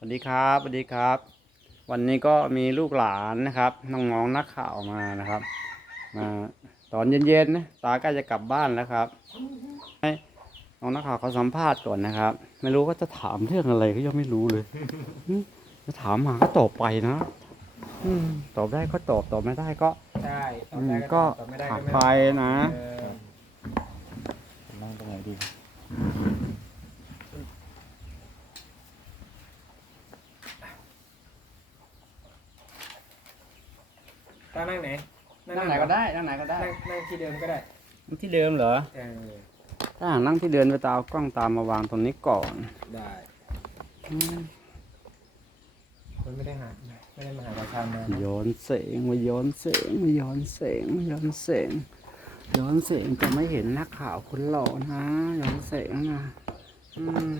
วัสดีครับสวัสดีครับ วันนี้ก็มีลูกหลานนะครับน้องๆนักข่าวมานะครับ มาตอนเย็นๆนะตาใกล้จะกลับบ้านแล้วครับให้น้องนักข่าวเขาสัมภาษณ์ก่อนนะครับ ไม่รู้ว่าจะถามเรื่องอะไรก็ยังไม่รู้เลยอืมจะถามมาก็ตอบไปนะอืมตอบได้ก็ตอบตอบไม่ได้ก็ใช่ตออืบมได้ก็ตอบไม่ได้ถาก็มไม่ไปได้นะเออนั่งตรงไหนดี ตานั่งไหนนั่งไหนก็ได้นั่งไหนก็ได้ นั่งนั่งที่เดิมก็ได้ที่เดิมเหรอเออถ้าหากนั่งที่เดินไปตาเอากล้องตามมาวางตรงนี้ก่อนได้อืมมันไม่ได้หาไม่ได้มาหาประชามาย้อนแสงมาย้อนแสงมาย้อนแสงมาย้อนแสงย้อนแสงจะไม่เห็นนักข่าวคนหล่อนะย้อนแสงนะอืม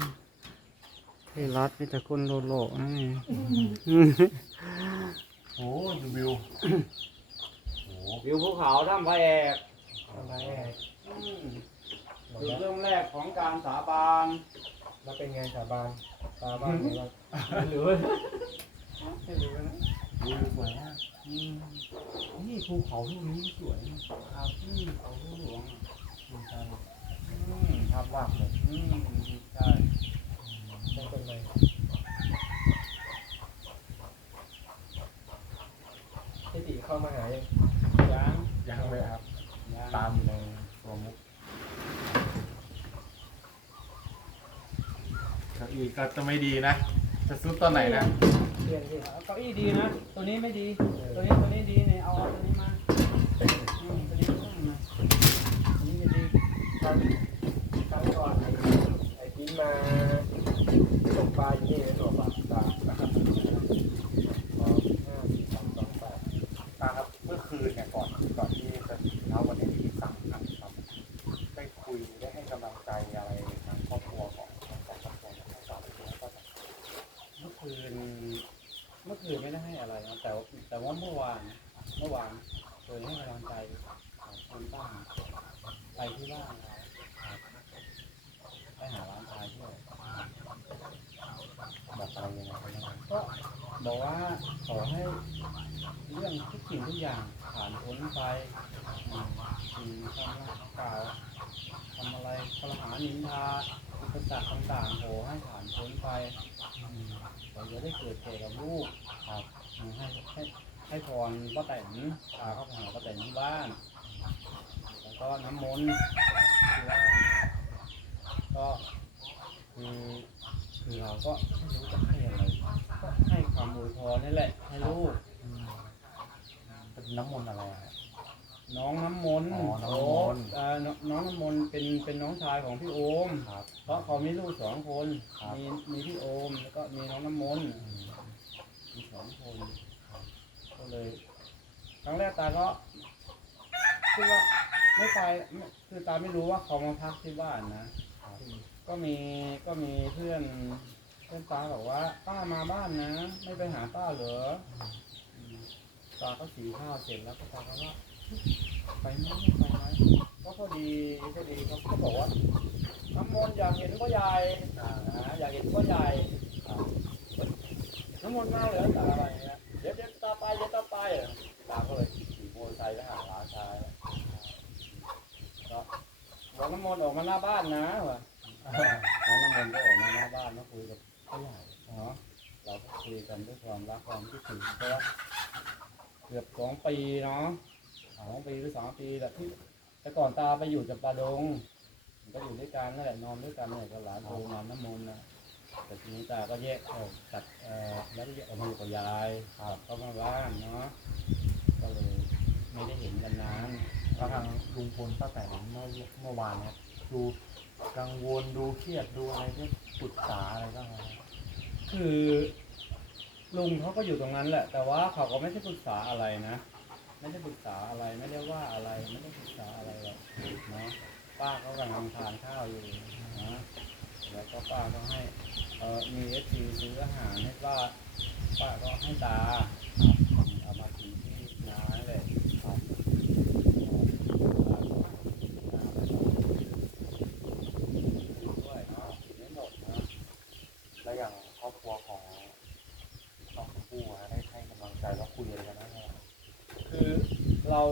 ไทยรัฐมีแต่คนหล่อๆนะนี่อืม โอ้ดูวิวโอ้วิวภูเขาถ้ำพระเอกทำไมแม่อืมจุดเริ่มแรกของการสาบานแล้วเป็นไงสาบานสาบานไหนบ้างไม่รู้ไม่รู้นะวิวสวยมากอืมนี่ภูเขาลูกนี้สวยนะครับอืมเขาลูกหลวงอะใช่อืมภาพวาดเลยอืมใช่ ต้องเป็นไงพี่ติเข้ามาหายัง ยัง ยังเลยครับ ยัง ตามอยู่ในตัวมุก เก้าอี้ก็จะไม่ดีนะ จะซุดตอนไหนนะเพื่อนที่เก้าอี้ดีนะ ตัวนี้ไม่ดี ตัวนี้ตัวนี้ดีเนี่ยเอาตัวนี้มาอืมตัวนี้ไม่ต้องมาตัวนี้ไม่ดีครั้งครั้งก่อนไอ้ไอ้ปิ้นมาตกปลาอยู่นี่เห็นหรอปลาปลาปลาครับพอห้าสี่สามสองแปด ตาครับ เมื่อคืนเนี่ยก่อนก่อนที่จะเช้าวันนี้ที่สั่งครับครับได้คุยได้ให้กำลังใจอะไรทางครอบครัวของของสองครอบครัวของสาวไปแล้วก็จะ เมื่อคืน เมื่อคืนไม่ได้ให้อะไรนะแต่ว่าแต่ว่าเมื่อวาน เมื่อวานเคยให้กำลังใจของคนบ้านไปที่บ้านเขาไปหาร้านชายด้วย แบบอะไรยังไงกันบ้าง ก็ บอกว่าขอให้เรื่องทุกสิ่งทุกอย่างผ่านพ้นไปมสิ่งคำว่ากล่าวทำอะไรคลหานินทาอุปสรรคต่างๆโหให้ผ่านพ้นไปอืมเราจะได้เกิดแก่กับลูกครับให้ให้ให้พรป้าแต่นพาเข้าไปหาป้าแต่นที่บ้าน แล้วก็น้ำมนต์ที่บ้าก็คือคือเราก็ไม่รู้จะให้ ความอวยพรนี่แหละ ให้ลูก อืมเป็นน้ำมนต์อะไรอะ น้องน้ำมนต์อ๋อน้องน้ำมนต์ โอ้เอ่อน้องน้องน้ำมนต์เป็นเป็นน้องชายของพี่โอม ครับ เพราะเขามีลูกสองคน ครับ มีมีพี่โอมแล้วก็มีน้องน้ำมนต์อืม มีสองคนก็เลยครั้งแรกตาก็คิดว่าไม่ไปไม่คือตาไม่รู้ว่าเขามาพักที่บ้านนะก็มีก็มีเพื่อน เพื่อนตาบอกว่าป้ามาบ้านนะ ไม่ไปหาป้าเหรออืมตาก็สีข้าวเสร็จแล้วก็ตาก็ว่าไปไหมไปไหมก็พอดีพอดีเขาก็บอกว่าน้ำมนต์อยากเห็นพ่อใหญ่อ่านะอยากเห็นพ่อใหญ่อ่าน้ำมนต์มาเหรอตาอะไรเงี้ยเดี๋ยวเดี๋ยวตาไปเดี๋ยวตาไปตาก็เลยขี่มอเตอร์ไซค์ไปหาหลานชายก็บอกน้ำมนต์ออกมาหน้าบ้านนะว่ะ น้องน้ำมนต์ก็ออกมาหน้าบ้านมาคุยกับ ผู้ใหญ่เนาะเราก็คุยกันด้วยความรักความคิดถึงเพราะว่าเกือบสองปีเนาะสองปีหรือสามปีแหละที่แต่ก่อนตาไปอยู่จับปาดงก็อยู่ด้วยกันนั่นแหละนอนด้วยกันเนี่ยกับหลานโทนอนน้ำมนต์นะแต่ทีนี้ตาก็แยกออกจากเอ่อแล้วก็แยกออกมาอยู่กับยายครับเข้ามาบ้านเนาะก็เลยไม่ได้เห็นกันนาน แล้วทางลุงพลป้าแตนเมื่อเมื่อวานเนี่ยดู กังวลดูเครียดดูอะไรที่ปรึกษาอะไรบ้างไหมคือลุงเขาก็อยู่ตรงนั้นแหละ แต่ว่าเขาก็ไม่ได้ปรึกษาอะไรนะ ไม่ได้ปรึกษาอะไรไม่ได้ว่าอะไรไม่ได้ปรึกษาอะไรหรอกเนาะป้าเขากำลังทานข้าวอยู่นะแล้วก็ป้าก็ให้เออมีเอฟซีซื้ออาหารให้ป้าป้าก็ให้ตาครับเอามากินที่นานั่นแหละครับด้วยเนาะไม่หมดนะ แล้วอย่างครอบครัวของ คุยอะไรกันนะ คือเรา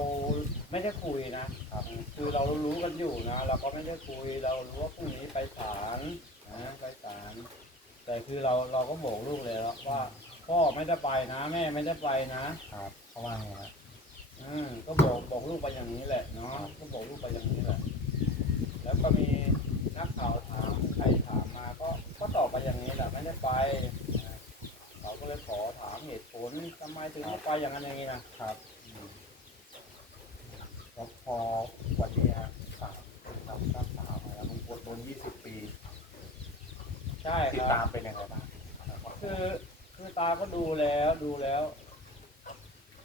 ไม่ได้คุยนะครับคือเรารู้กันอยู่นะ เราก็ไม่ได้คุย เรารู้ว่าพรุ่งนี้ไปศาลนะไปศาลแต่คือเราเราก็บอกลูกเลยแล้วว่า พ่อไม่ได้ไปนะ แม่ไม่ได้ไปนะครับเพราะว่าไงฮะอืมก็บอกบอกลูกไปอย่างนี้แหละเนาะก็บอกลูกไปอย่างนี้แหละ แล้วก็มีนักข่าวถามใครถามมาก็ก็ตอบไปอย่างนี้แหละไม่ได้ไปนะเราก็เลยขอถามเหตุผลทำไมถึงไม่ไปอย่างนั้นอย่างนี้นะครับแล้วพ อวันนี้ฮะสามเราทราบสาวมาแล้วลุงพลโดนยี่สิบปีใช่ติดครัตามบเป็นยังไงบ้างคือคือตาก็ดูแล้วดูแล้ว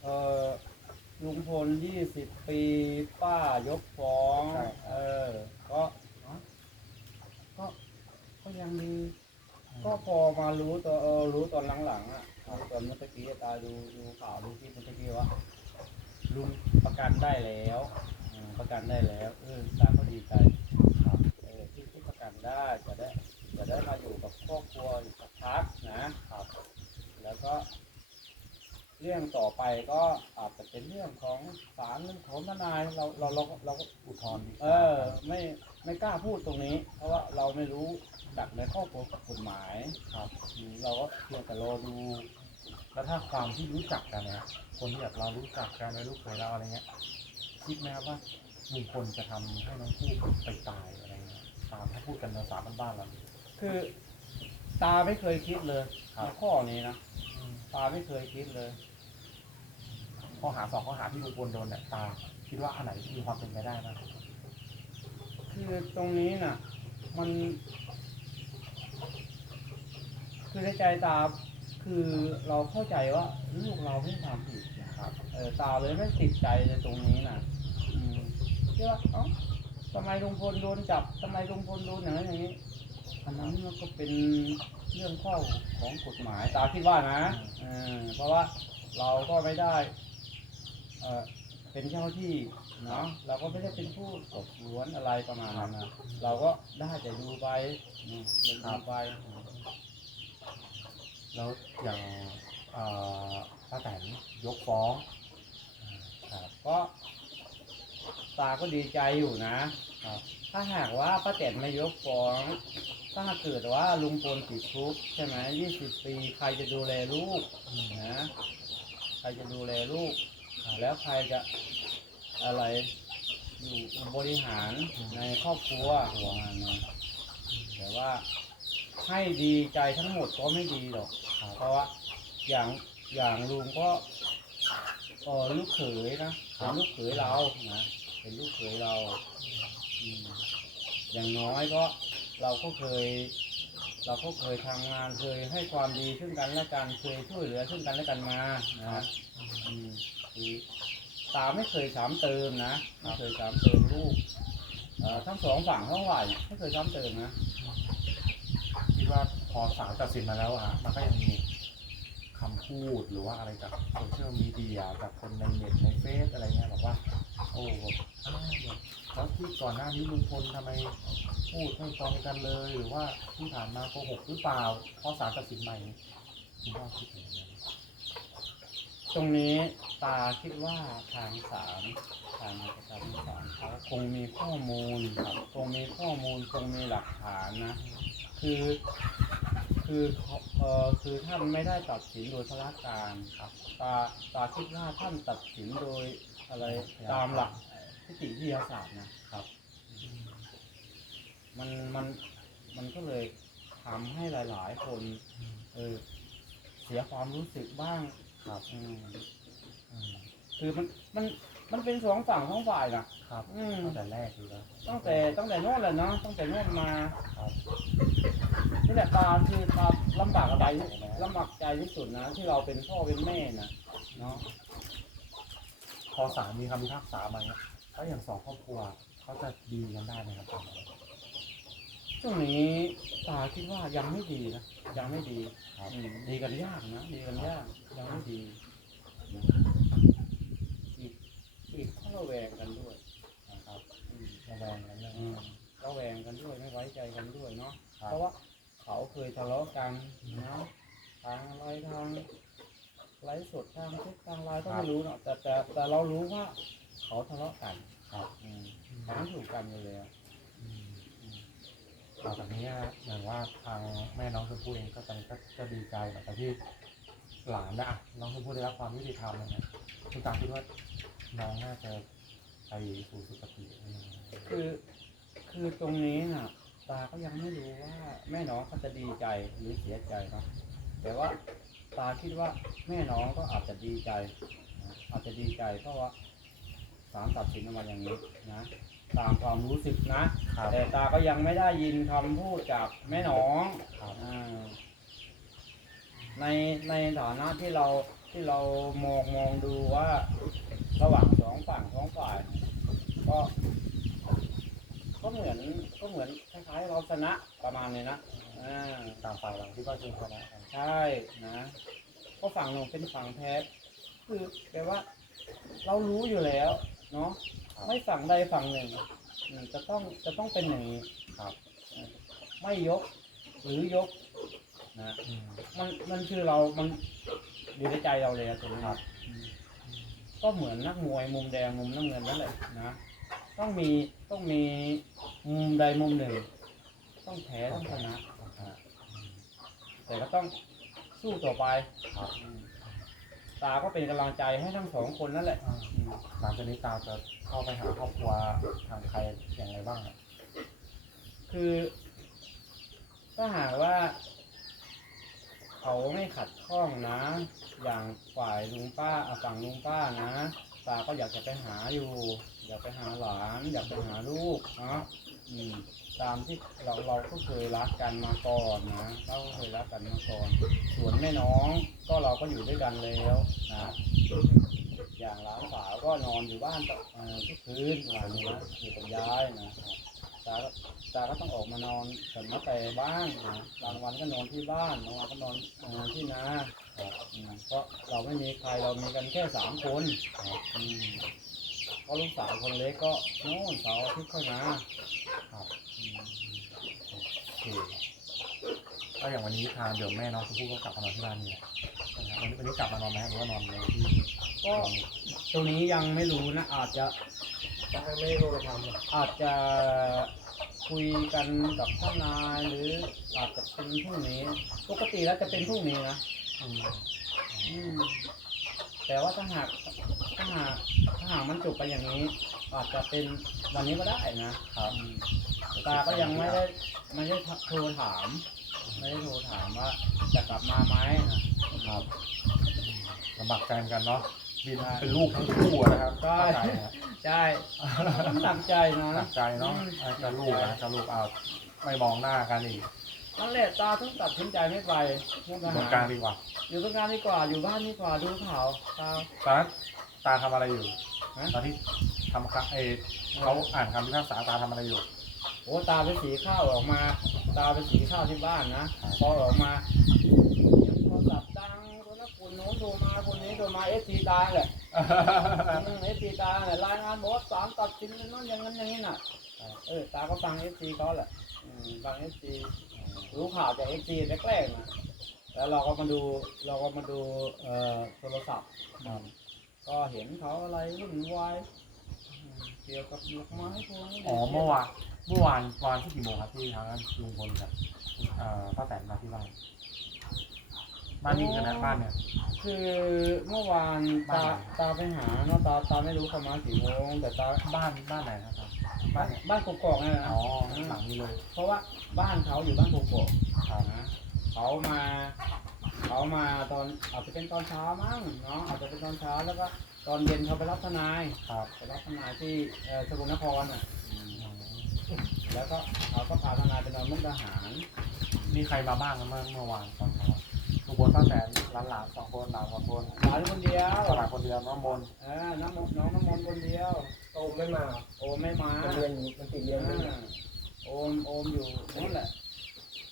เออลุงพลยี่สิบปี ป้ายกฟ้อง เออ ก็ก็ก็ยังดี ก็พอมารู้ตัวเออรู้ตอนหลังๆอะตอนเมื่อกี้ตาดูดูข่าวดูที่เมื่อกี้ว่าลุงประกันได้แล้ว ประกันได้แล้วเออตาก็ดีใจครับเออที่ที่ประกันได้จะได้จะได้มาอยู่กับครอบครัวอีกสักพักนะครับ แล้วก็ เรื่องต่อไปก็อาจจะเป็นเรื่องของศาลเรื่องของทนายเราเราเราก็เราก็อุทธรณ์ดีกเอว่าอไม่ไม่กล้าพูดตรงนี้ เพราะว่าเราไม่รู้ดักในข้อกฎหมายครับอืมเราก็เพียงแต่รอดู แล้วถ้าความที่รู้จักกันเนี่ยคนที่แบบเรารู้จักกันในลูกเคยเราอะไรเงี้ยคิดไหมครับว่า ลุงพลจะทำให้น้องผู้ไปตายอะไรเงี้ยตามถ้าพูดกันภาษาบ้านๆเราคือ ตาไม่เคยคิดเลยครับในข้อนี้นะตาไม่เคยคิดเลยข้อหาสองข้อหาที่ลุงพลโดนเนี่ยตา คิดว่าอันไหนมีความเป็นไปได้บ้างคือตรงนี้น่ะ มัน คือในใจตาคือเราเข้าใจว่าลูกเราไม่ทำผิดนะครับเออตาเลยไม่ติดใจในตรงนี้น่ะ ที่ว่าเอ้าทำไมลุงพลโดนจับทำไมลุงพลโดนอย่างนั้นอย่างนี้อันนั้นมันก็เป็นเรื่องข้อของกฎหมายตาคิดว่านะเออเพราะว่าเราก็ไม่ได้ เออเป็นเจ้าที่เนาะเราก็ไม่ได้เป็นผู้สอบสวนอะไรประมาณนั้นนะเราก็ได้แต่ดูไปอืมดูไป แล้วอย่างเอ่อป้าแตนยกฟ้อง ครับก็ ตาก็ดีใจอยู่นะครับถ้าหากว่าป้าแตนไม่ยกฟ้อง ถ้าเกิดว่าลุงพลติดคุกใช่ไหมยี่สิบปีใครจะดูแลลูกนะ ใครจะดูแลลูก แล้วใครจะอะไรอยู่บริหารในครอบครัวหัวงานนะแต่ว่าให้ดีใจทั้งหมดก็ไม่ดีหรอก เพราะว่าอย่างอย่างลุงก็เออลูกเขยนะเป็นลูกเขยเรานะ เป็นลูกเขยเราอืมอย่างน้อยก็เราก็เคย เราก็เคยทำงานเคยให้ความดีซึ่งกันและกันเคยช่วยเหลือซึ่งกันและกันมานะอืมคือตาไม่เคยซ้ำเติมนะไม่เคยซ้ำเติมลูกเอ่อทั้งสองฝั่งทั้งฝ่ายไม่เคยซ้ำเติมนะ คิดว่าพอศาลตัดสินมาแล้วอะมันก็ยังมีคำพูดหรือว่าอะไรจากโซเชียลมีเดียจากคนในเน็ตในเฟซอะไรเงี้ยบอกว่า โอ้อ้าวแล้วที่ก่อนหน้านี้ลุงพลทำไมพูดไม่ตรงกันเลย หรือว่าที่ผ่านมาโกหกหรือเปล่าพอศาลตัดสินใหม่คุณพ่อคิดยังไงตรงนี้ตาคิดว่าทางศาลทางอัยการศาลเขาคงมีข้อมูลครับคงมีข้อมูลคงมีหลักฐานนะ คือคือเขาเออคือท่านไม่ได้ตัดสินโดยพละการครับตาตาคิดว่าท่านตัดสินโดย อะไรตามหลักทิฏฐิวิทยาศาสตร์นะครับ มันมันมันก็เลยทำให้หลาย ๆ คนเออเสียความรู้สึกบ้างครับอืมอืมคือมันมันมันเป็นสองฝั่งสองฝ่ายนะครับอืมตั้งแต่แรกอยู่แล้วตั้งแต่ตั้งแต่โน่นแหละเนาะตั้งแต่โน่นมาครับนี่แหละตาคือตาลำบากอะไรลำบากใจที่สุดนะ ที่เราเป็นพ่อเป็นแม่นะเนาะ พอศาลมีคำพิพากษามาเนี่ยแล้วอย่างสองครอบครัวเขาจะดีกันได้ไหมครับตอนนี้ช่วงนี้ตาคิดว่ายังไม่ดีนะยังไม่ดีครับอืมดีกันยากนะดีกันยากยังไม่ดีนะอีกอีกข้อระแวงกันด้วยนะครับอืมระแวงกันเรื่องอืมระแวงกันด้วยไม่ไว้ใจกันด้วยเนาะครับเพราะว่าเขาเคยทะเลาะกันนะทางอะไรทาง ไลฟ์สดทางเฟซทางไลน์ก็ไม่รู้เนาะแต่แต่แต่เรารู้ว่าเขาทะเลาะกันครับอืมเขาไม่ถูกกันอยู่แล้วอืมอืมหลังจากนี้นะเหมือนว่าทางแม่น้องชมพู่เองก็ตอนนี้ก็จะดีใจแบบที่หลานนะอะน้องชมพู่ได้รับความยุติธรรมนะฮะคุณตาคิดว่าน้องน่าจะไปสู่สุคติหรือยังไงคือคือตรงนี้น่ะ ตาก็ยังไม่รู้ว่าแม่น้องเขาจะดีใจหรือเสียใจเนาะแต่ว่า ตาคิดว่าแม่น้องก็อาจจะดีใจนะอาจจะดีใจเพราะว่าศาลตัดสินออกมาอย่างนี้นะตามความรู้สึกนะครับแต่ตาก็ยังไม่ได้ยินคำพูดจากแม่น้องครับอ่าในในฐานะที่เราที่เรามองมองดูว่าระหว่างสองฝั่งสองฝ่าย ก็ก็เหมือนก็เหมือนคล้ายๆเราชนะประมาณนี้นะ อ่าต่างฝ่ายต่างที่ก็เชิงชนะกันใช่นะก็ฝั่งหนึ่งเป็นฝั่งแพ้คือแปลว่า เรารู้อยู่แล้วเนาะไม่ฝั่งใดฝั่งหนึ่งอืมจะต้องจะต้องเป็นอย่างนี้ครับ ไม่ยกหรือยกนะอืมมันมันคือเรา มันอยู่ในใจเราเลยอะตรงนี้ครับอืมก็เหมือนนักมวยมุมแดงมุมน้ำเงินนั่นแหละนะต้องมีต้องมีมุมใดมุมหนึ่ง ต้องแพ้ต้องชนะอ่า แต่ก็ต้องสู้ต่อไปครับอืมตาก็เป็นกำลังใจให้ทั้งสองคนนั่นแหละอ่าอืมหลังจากนี้ตาจะเข้าไปหาครอบครัวทางใครอย่างไรบ้างอะคือถ้าหากว่า เขาไม่ขัดข้องนะ อย่างฝ่ายลุงป้าอะฝั่งลุงป้านะ ตาก็อยากจะไปหาอยู่ อยากไปหาหลาน อยากไปหาลูกนะอืมตามที่เราเราก็เคยรักกันมาก่อนนะเราก็เคยรักกันมาก่อน ส่วนแม่น้องก็เราก็อยู่ด้วยกันแล้วนะอย่างหลานสาวก็นอนอยู่บ้านต่อเอ่อทุกคืนหลานนี้นะอยู่กับยายนะ ตาก็ตาก็ต้องออกมานอนกับน้าแต่บ้างนะบางวันก็นอนที่บ้านบางวันก็นอนเอ่อที่นาครับอืมเพราะเราไม่มีใครเรามีกันแค่สามคนครับอืมเพราะลูกสาวคนเล็กก็โน่นเสาร์อาที่ค่อยมาครับอืมโอเคก็อย่างวันนี้ทางเดี๋ยวแม่น้องชมพู่ก็กลับมานอนที่บ้านนี่แหละนะครับวันนี้วันนี้กลับมานอนไหมหรือว่านอนในที่ก็ตรงนี้ยังไม่รู้นะอาจจะ ถ้าไม่ได้โทรทำอะอาจจะคุยกันกับท่านนายหรืออาจจะเป็นพรุ่งนี้ ปกติแล้วจะเป็นพรุ่งนี้นะอืมอืมแต่ว่าถ้าหากถ้าหากถ้าหากมันจบไปอย่างนี้ อาจจะเป็นวันนี้ก็ได้นะครับอืมตาก็ยังไม่ได้ไม่ได้โทรถาม ไม่ได้โทรถามว่าจะกลับมาไหมนะครับลำบากใจเหมือนกันเนาะบินใช่เป็นลูกทั้งคู่อะนะครับใช่ เข้าใจนะ ใช่ต้องหนักใจนะหนักใจเนาะอืมอะจะลูกนะจะลูกเอาไม่มองหน้ากันอีกนั่นแหละตาต้องตัดสินใจไม่ไปมุกดาเหมือนหารกลางดีกว่าอยู่ตรงกลางดีกว่าอยู่บ้านดีกว่าดูข่าวตาตอนนั้นตาทำอะไรอยู่ฮะ ตอนที่ทำคำเออเขาอ่านคำพิพากษาตาทำอะไรอยู่ โอ้ตาไปสีข้าวออกมา ตาไปสีข้าวที่บ้านนะพอออกมาโทรศัพท์ดังโทรศัพท์คนโน้นโทรมาคนนี้โทรมาเอสทีตาแหละ เอสทีตาแหละรายงานบอกว่าศาลตัดสินนั้นอย่างนั้นอย่างนี้น่ะเออตาก็ฟังเอสทีเขาแหละฟังเอสทีรู้ข่าวจากเอสทีแรกๆนะแล้วเราก็มาดูเราก็มาดูเอ่อโทรศัพท์ก็เห็นเขาอะไรวุ่นวายเกี่ยวกับดอกไม้พวกนี้อ๋อเมื่อวานเมื่อวานวันที่กี่โมงครับที่ทางลุงพลกับเอ่อป้าแตนมาที่บ้าน บ้านนี้กันนะบ้านเนี่ย คือเมื่อวานตาบ้านไหนตาไปหาเนาะตาตาไม่รู้เขามากี่โมงแต่ตาบ้านบ้านไหนครับ บ้านเนี่ยบ้านกกอกนี่นนะอ๋อหลังนี้เลย เพราะว่าบ้านเขาอยู่บ้านกกอกครับนะเขามาเขามาตอนอาจจะเป็นตอนเช้ามั้งเนาะอาจจะเป็นตอนเช้าแล้วก็ตอนเย็นเขาไปรับทนายครับไปรับทนายที่เอ่อสกลนครอะอืมแล้วก็เขาก็พาทนายไปนอนมุกดาหารมีใครมาบ้างกันเมื่อเมื่อวานตอนเช้า ลุงพลป้าแตนหลานหลานๆสองคนหลานสองคนหลานคนเดียวหลานคนเดียวน้องมนต์เออน้ำมนต์น้องน้ำมนต์คนเดียวโตไม่มาโอมไม่มามันเรียนอยู่มันติดเรียนอยู่อ่าโอมโอมอยู่นั่นแหละ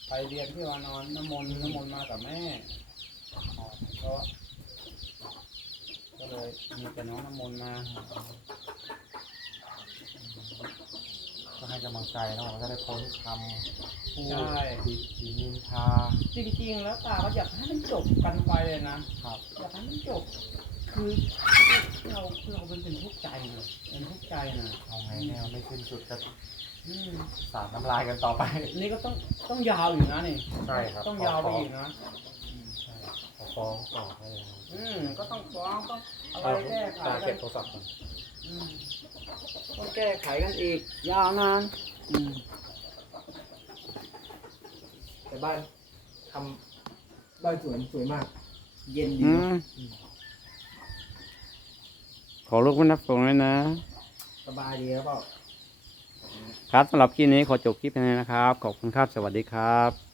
ไปเรียนที่วานอนน้ำมนต์น้ำมนต์มากับแม่ก็ก็เลยมีแต่น้องน้ำมนต์มา ก็ ให้กำลังใจเนาะมันจะได้พ้นคำพูดใช่ติตินินทาจริงๆ แล้วตาก็อยากให้มันจบกันไปเลยนะ ครับ อยากให้มันจบ คือเราเราเป็นเป็นทุกข์ใจเลยเป็นทุกข์ใจนะเอาไงเนี่ยมันไม่สิ้นสุดจะอืมสาดน้ำลายกันต่อไปนี่ก็ต้องต้องยาวอยู่นะนี่ ใช่ครับต้องยาวไปอีกนะ ใช่ขอฟ้องต่อไปเลยครับอืมก็ต้องฟ้องต้องอะไรแก้ไขตากัเก็บนโทรศัพท์ก่อนอืม ต้องแก้ไขกันอีก ยาวนานอืมแต่บ้านทำบ้านสวนสวยมาก เย็นดีอืมขอลูกไม่นับส่งเลยนะ สบายดีแล้วก็ ครับสำหรับคลิปนี้ขอจบคลิปนี้นะครับ ขอบคุณครับ สวัสดีครับ